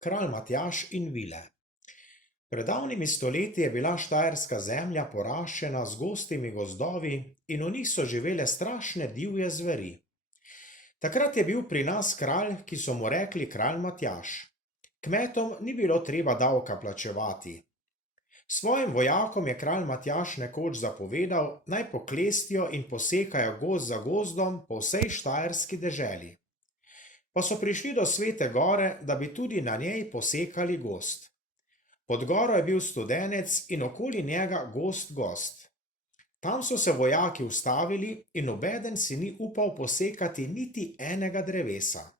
Kralj Matjaž in vile. Pred davnimi stoletji je bila štajerska zemlja poraščena z gostimi gozdovi in v njih so živele strašne divje zveri. Takrat je bil pri nas kralj, ki so mu rekli kralj Matjaž. Kmetom ni bilo treba davka plačevati. Svojim vojakom je kralj Matjaž nekoč zapovedal, naj poklestijo in posekajo gozd za gozdom po vsej štajerski deželi. Pa so prišli do Svete gore, da bi tudi na njej posekali gozd. Pod goro je bil studenec in okoli njega gost. Tam so se vojaki ustavili in nobeden si ni upal posekati niti enega drevesa.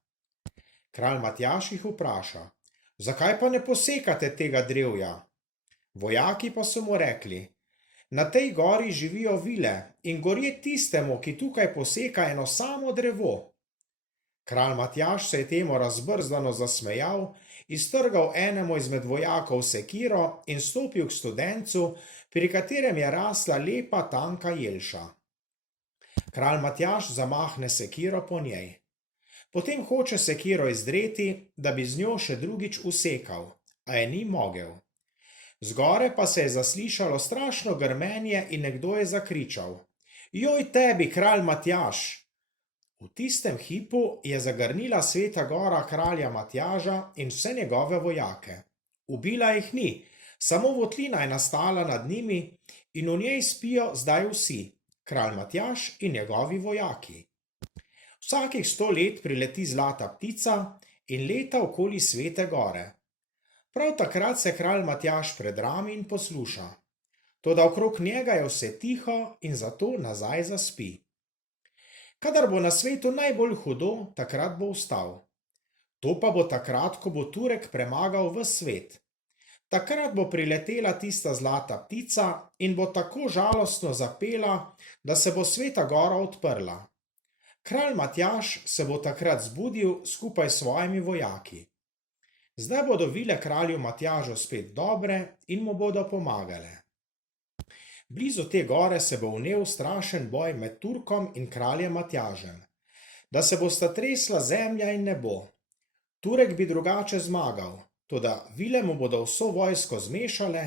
Kralj Matjaž jih vpraša, zakaj pa ne posekate tega drevja? Vojaki pa so mu rekli, na tej gori živijo vile in gorje tistemu, ki tukaj poseka eno samo drevo. Kralj Matjaž se je temu razbrzdano zasmejal, iztrgal enemu izmed vojakov sekiro in stopil k studencu, pri katerem je rasla lepa tanka jelša. Kralj Matjaž zamahne sekiro po njej. Potem hoče sekiro izdreti, da bi z njo še drugič usekal, a je ni mogel. Zgore pa se je zaslišalo strašno grmenje in nekdo je zakričal, joj tebi, kralj Matjaž! V tistem hipu je zagrnila Sveta gora kralja Matjaža in vse njegove vojake. Ubila jih ni, samo votlina je nastala nad njimi in v njej spijo zdaj vsi, kralj Matjaž in njegovi vojaki. Vsakih 100 let prileti zlata ptica in leta okoli Svete gore. Prav takrat se kralj Matjaž predrami in posluša. Toda okrog njega je vse tiho in zato nazaj zaspi. Kadar bo na svetu najbolj hudo, takrat bo vstal. To pa bo takrat, ko bo Turek premagal ves svet. Takrat bo priletela tista zlata ptica in bo tako žalostno zapela, da se bo Sveta gora odprla. Kralj Matjaž se bo takrat zbudil skupaj s svojimi vojaki. Zdaj bodo vile kralju Matjažu spet dobre in mu bodo pomagale. Blizu te gore se bo vnel strašen boj med Turkom in kraljem Matjažem, da se bosta tresla zemlja in nebo. Turek bi drugače zmagal, toda vile mu bodo vso vojsko zmešale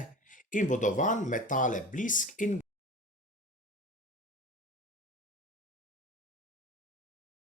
in bodo vanj metale blisk in